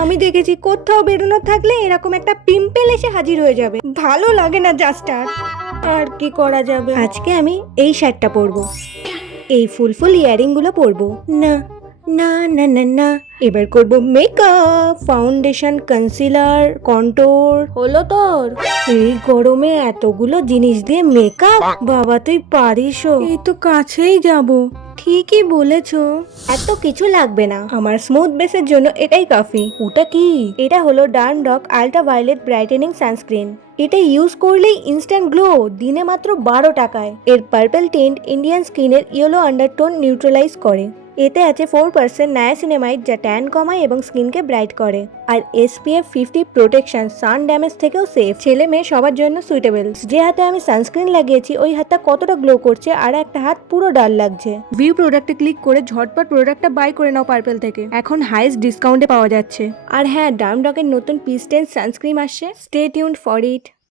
আমি দেখেছি কোথাও বেরোনো থাকলে এরকম একটা পিম্পল এসে হাজির হয়ে যাবে, ভালো লাগে না জাস্ট। আর কি করা যাবে, আজকে আমি এই শার্টটা পরবো, এই ফুল ইয়ারিং গুলো পরবো না। না না না না, এবার করব মেকআপ, ফাউন্ডেশন, কনসিলার, কন্ট্যুর। হলো তোর? এই গরমে এতগুলো জিনিস দিয়ে মেকআপ? বাবা তুই পারিসও, এই তো কাছেই যাব। ঠিকই বলেছো, এত কিছু লাগবে না, আমার স্মুথ বেসের জন্য এটাই কাফি। ওটা কি? এটা হলো ডার্মডক আল্ট্রা ভায়োলেট ব্রাইটেনিং সানস্ক্রিন। এটা ইউজ করলেই ইনস্ট্যান্ট গ্লো, দিনে মাত্র 12 টাকায়। এর পার্পল টিন্ট ইন্ডিয়ান স্কিনের ইয়েলো আন্ডারটোন নিউট্রালাইজ করে। এতে আছে 4% নায়াসিনামাইড, যা ট্যান কমায় এবং স্কিনকে ব্রাইট করে। আর SPF 50 প্রোটেকশন, সান ড্যামেজ থেকেও সেফ। ছেলে মেয়ে সবার জন্য সুইটেবল। যে হাতে আমি সানস্ক্রিন লাগিয়েছি ওই হাতটা কতটা গ্লো করছে, আর একটা হাত পুরো ডাল লাগছে। ভিউ প্রোডাক্টে ক্লিক করে ঝটপট প্রোডাক্টটা বাই করে নাও পার্পল থেকে, এখন হাইস্ট ডিসকাউন্টে পাওয়া যাচ্ছে। আর হ্যাঁ, ডার্মডকের নতুন পিস টেন্স সানস্ক্রিন আসছে, স্টে টিউনড ফর ইট।